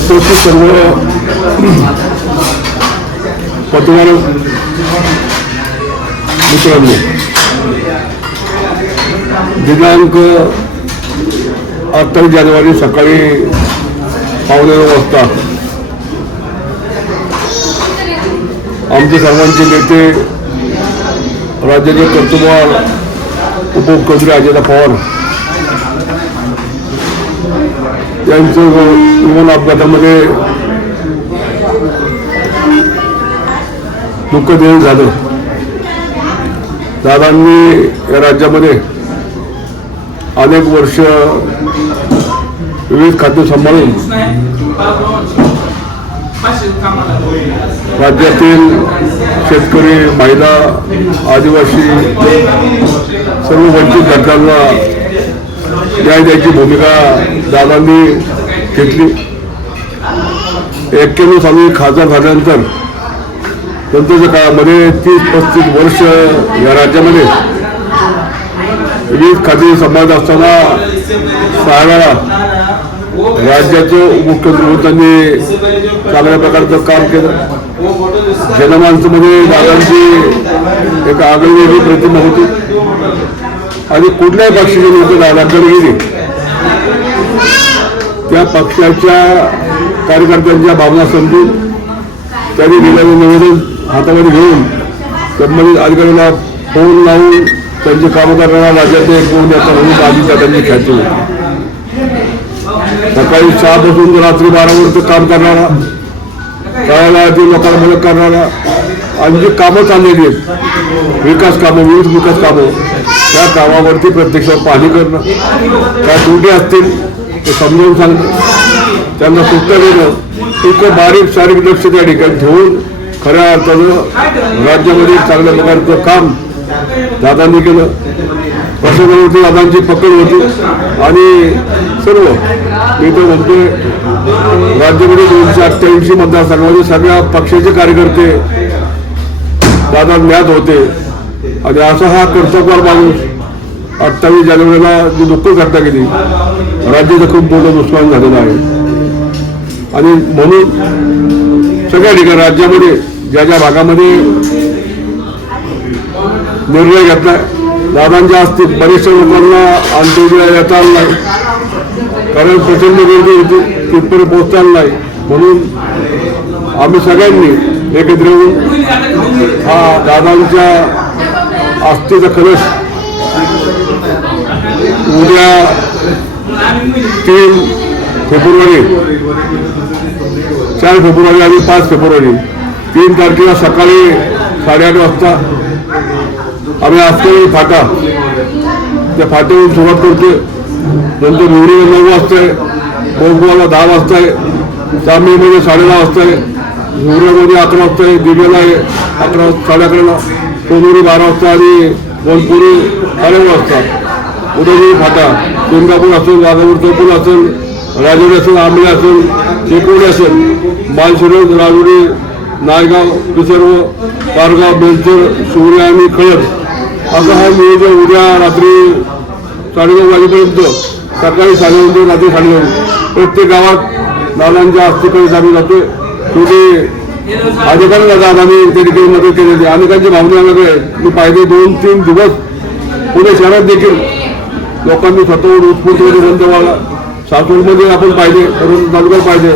उपस्थित सर्व पत्रकार मित्रांनो दिनांक अठ्ठावीस जानेवारी सकाळी पावणे नऊ वाजता आमचे सर्वांचे नेते राज्याचे कर्तृत्ववान उपमुख्यमंत्री अजित पवार यांचं विमान अपघातामध्ये दुःख झालं. दादांनी या राज्यामध्ये अनेक वर्ष विविध खाते सांभाळून राज्यातील शेतकरी महिला आदिवासी सर्व वंचित घटकांना न्याय द्यायची भूमिका दादांनी घेतली. एक्क्याण्णव साली खासदार झाल्यानंतर नंतरच्या काळामध्ये तीस पस्तीस वर्ष या राज्यामध्ये विविध खाते सांभाळत असताना सहा वेळा राज्याचे उपमुख्यमंत्री त्यांनी चांगल्या प्रकारचं काम केलं. जनमानसामध्ये दादांची एक आगळी प्रतिमा होती. आणि कुठल्याही पक्षाचे लोक दादाकडे गेले. त्या पक्षाच्या कार्यकर्त्यांच्या भावना समजून त्यांनी दिलेलं निवेदन हातामध्ये घेऊन संबंधित अधिकाऱ्यांना फोन लावून त्यांचे कामं करणारा राज्याचे एक दोन नेता म्हणून आधी त्यांनी ख्याती सकाळी सहापासून ते रात्री बारापर्यंत काम करणारा कळायला ते लोकांना मदत करणारा आणि जी कामं चाललेली आहेत विकास कामं विविध विकास कामं त्या कामावरती प्रत्यक्षात पाणी करणं काय त्रुटी असतील ते समजावून सांगणं. त्यांना सुट्ट देणं इतकं बारीक सारीक लक्ष त्या ठिकाणी ठेवून खऱ्या अर्थानं राज्यामध्ये चांगल्या प्रकारचं काम दादांनी केलं. प्रशासनावरती दादांची पकड होती. आणि सर्व मी तर म्हणतोय राज्यामध्ये दोनशे अठ्ठ्याऐंशी मतदारसंघामध्ये सगळ्या पक्षाचे कार्यकर्ते दादा ज्ञात होते. आणि असा हा कर्तव्यवान माणूस अठ्ठावीस जानेवारीला जी दुःख घटना केली राज्याचं खूप मोठं नुकसान झालेलं आहे. आणि म्हणून सगळ्या ठिकाणी राज्यामध्ये ज्या ज्या भागामध्ये निर्णय घेतला दादांच्या हस्ते बरेचशा लोकांना अंत्योदय येता आलं नाही. कारण प्रचंड गर्दी होती तिथपर्यंत पोहोचता आलं नाही. म्हणून आम्ही सगळ्यांनी एकत्र येऊन हा दादांच्या आस्थेचा कलश. उद्या तीन फेब्रुवारी. चार फेब्रुवारी आणि पाच फेब्रुवारी. तीन तारखेला सकाळी साडेआठ वाजता आम्ही आजकाल फाटा. त्या फाट्यावरून सुरुवात करतोय. नंतर निवडीला नऊ वाजता आहे कोकणाला दहा वाजता आहे साडे साडेदहा वाजता आहे हिवऱ्यामध्ये अकरा वाजता आहे दिव्याला आहे. अकरा साडे अकराला कोणुरी बारा वाजता आणि वनपुरी साडेनऊ वाजता. उदयगिरी फाटा तुंगापूर असेल वाघापूर चौपूर असेल राजोरी असेल आंबळे असेल चिपळूण असेल मालशिरोज राजुरी नायगाव विसर्व पारगाव बेलचर सूर्य आणि खळद. असं हा नियोजन उद्या रात्री साडेनऊ वाजेपर्यंत सकाळी साडेनऊ रात्री साडेनऊ. प्रत्येक गावात नानांच्या अस्थिकडे आम्ही जातोय. शेवटी भाजपाने जात आम्ही त्या ठिकाणी मदत केलेली अनेकांची भावना वेगळे मी पाहिजे दोन तीन दिवस पुणे शहरात देखील लोकांनी स्वतःहून उत्स्फूर्तपणे बंद व्हावा सासवडमध्ये आपण पाहिजे करून तालुक्यात पाहिजे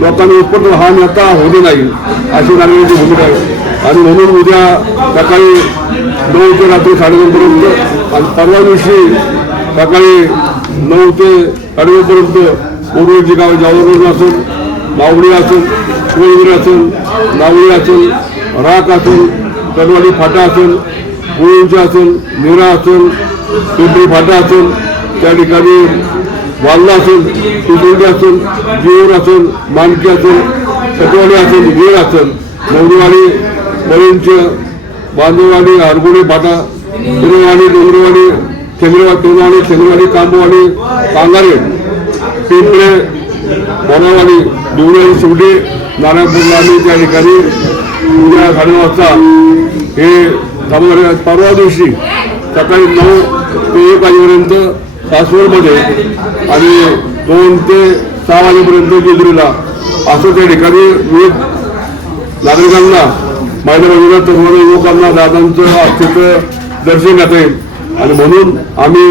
लोकांनी उत्स्फूर्त हा नेता होणे नाही अशी नागरिकांची भूमिका आहे. आणि म्हणून उद्या सकाळी नऊ ते रात्री साडेनऊपर्यंत आणि परवा दिवशी सकाळी नऊ ते साडेनऊपर्यंत पूर्वीची गाव जावरून असून मावडी असून कुळवीर असून लावळी असून राख असून कडवाडी फाटा असून कुळूंचा असून निरा असून पिंपरी फाटा असून त्या ठिकाणी वाल्ला असून पिंपरी असून जीवर असून मानकी असून सटवाडी असून वीर असून नवरीवाडी बळींच बांधववाडी हरगुडी फाटा हिरवाडी डोंगरवाडी चंद्रवाडी टोनवाडी चंद्रवाडी कांबवाडी कांगारे पिंपळे बोनावाडी देवळी शिवडी नारायणपूरला आम्ही त्या ठिकाणी उद्या साडे वाजता हे थांबणार परवा दिवशी सकाळी नऊ ते एक वाजेपर्यंत सासवडमध्ये आणि दोन ते सहा वाजेपर्यंत जेजुरीला असं त्या ठिकाणी विविध नागरिकांना महिला भगिनी तरुण युवकांना दादांचं अस्तित्व दर्शन घेता येईल. आणि म्हणून आम्ही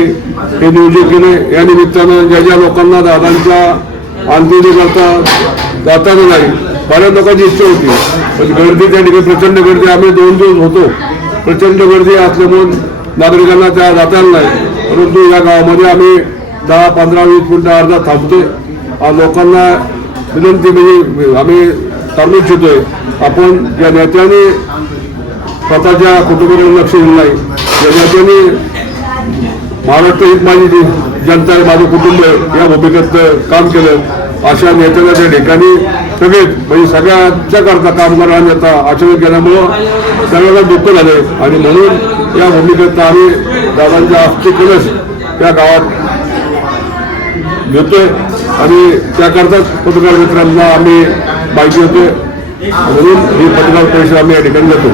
हे नियोजन केले या निमित्तानं ज्या ज्या लोकांना दादांच्या अंत्यविधी करता जाता नाही. बऱ्याच लोकांची इच्छा होती. पण गर्दी त्या ठिकाणी प्रचंड गर्दी. आम्ही दोन दिवस होतो. प्रचंड गर्दी असल्यामुळे नागरिकांना त्या जाताना नाही. परंतु या गावामध्ये आम्ही दहा पंधरा वीस मिनटं अर्धा थांबतो आ, लोकांना विनंती म्हणजे आम्ही सांगू इच्छितोय. आपण ज्या नेत्याने स्वतःच्या कुटुंबाकडे लक्ष दिलं नाही. ज्या नेत्याने महाराष्ट्र हित माहिती जनता माझं कुटुंब या भूमिकेत काम केलं. अशा नेत्याला त्या ठिकाणी सगळेच म्हणजे सगळ्यांच्या करता काम करणारा नेता अचानक केल्यामुळं सगळ्यांना दुःख झाले आणि म्हणून या भूमिकेत आम्ही दादांच्या अस्थि कलश या गावात घेतोय. आणि त्याकरताच पत्रकार मित्रांना आम्ही माहिती होते म्हणून ही पत्रकार परिषद आम्ही या ठिकाणी घेतो